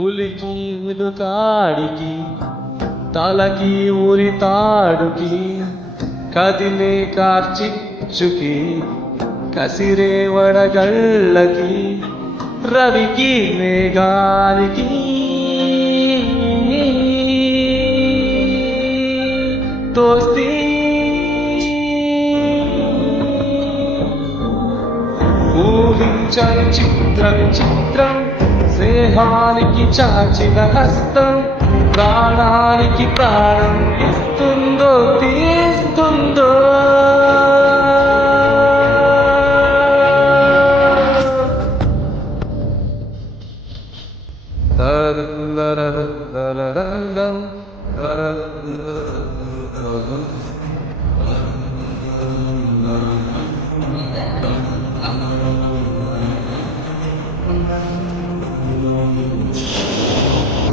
పులికి కాడికి తలకి ఊరి తాడుకి కదిలే కార్చిచ్చుకి కసిరే వడగళ్ళకి రవికి మేఘానికి దోస్తి ఊహించని చిత్రం చిత్రం స్నేహానికి చాచిన హస్తం ప్రాణానికి ప్రాణం ఇస్తుందో తీస్తుందో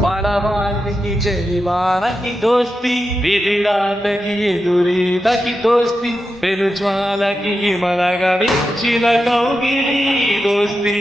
పడవానికి చెలివానకి దోస్తి విధిరాటకి ఎదురీతకి దోస్తి పెరుజ్వాలకి మనగా విచ్చిన కౌగిలి దోస్తి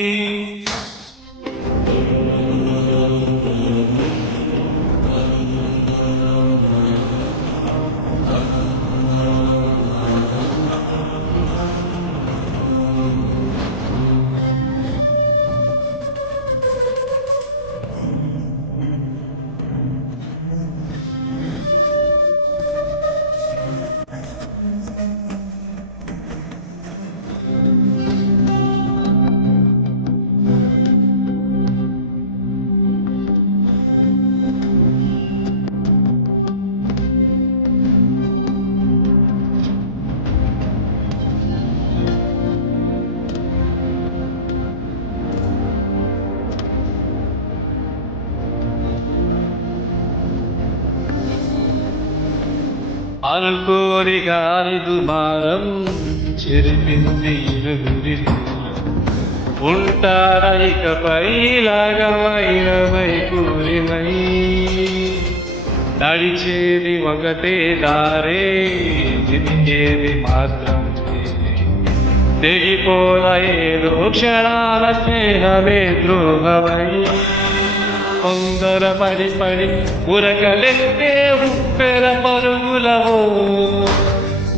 అనుకోరిగారు మారం చెరిపింది ఇరుగురి ఉంటారైకపై లాగమైనవై కూరినై నడిచేది ఒకటే దారే తిరిగేది మాత్రం తెగిపోల ఏదో క్షణాల స్నేహమే ద్రోహమై కొందర పడి పడి ఉరకలెత్తే ఉప్పెర పరుగులవో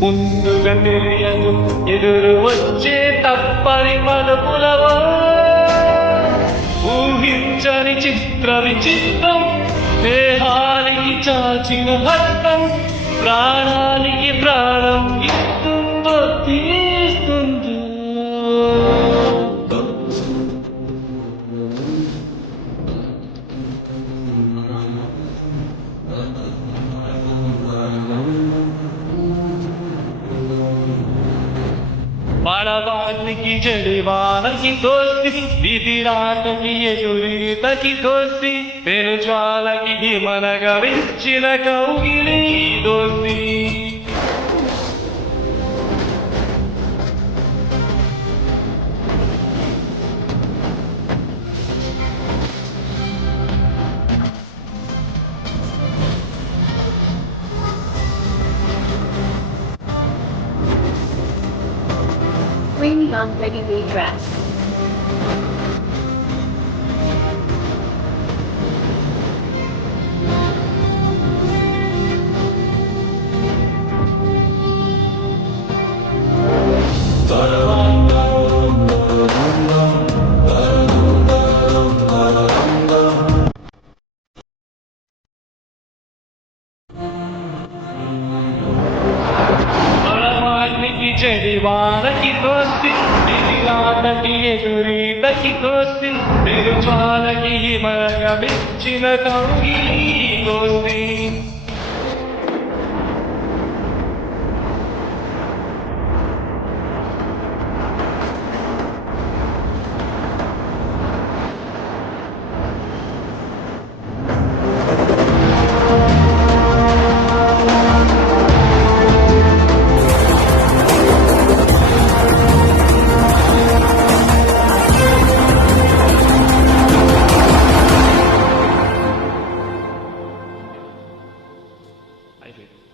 ముందుగా తెలియదు ఎదురు వచ్చే తప్పని మలుపులవో ఊహించని చిత్ర విచిత్రం దేహానికి చాచిన హస్తం ప్రాణానికి ప్రాణం ఇస్తుందో తీస్తుందో పడవానికి చెడివానకి దోస్తి విధిరాటకి ఎదురీతకి దోస్తి పెరుజ్వాలకి మనగా విచ్చిన కౌగిలి దోస్తి Screaming on regular dress. చెడివానకి దోస్తి విధిరాటకి ఎదురీతకి దోస్తి పెరుజ్వాలకి మనగా విచ్చిన కౌగిలి దోస్తి అయిపోయింది.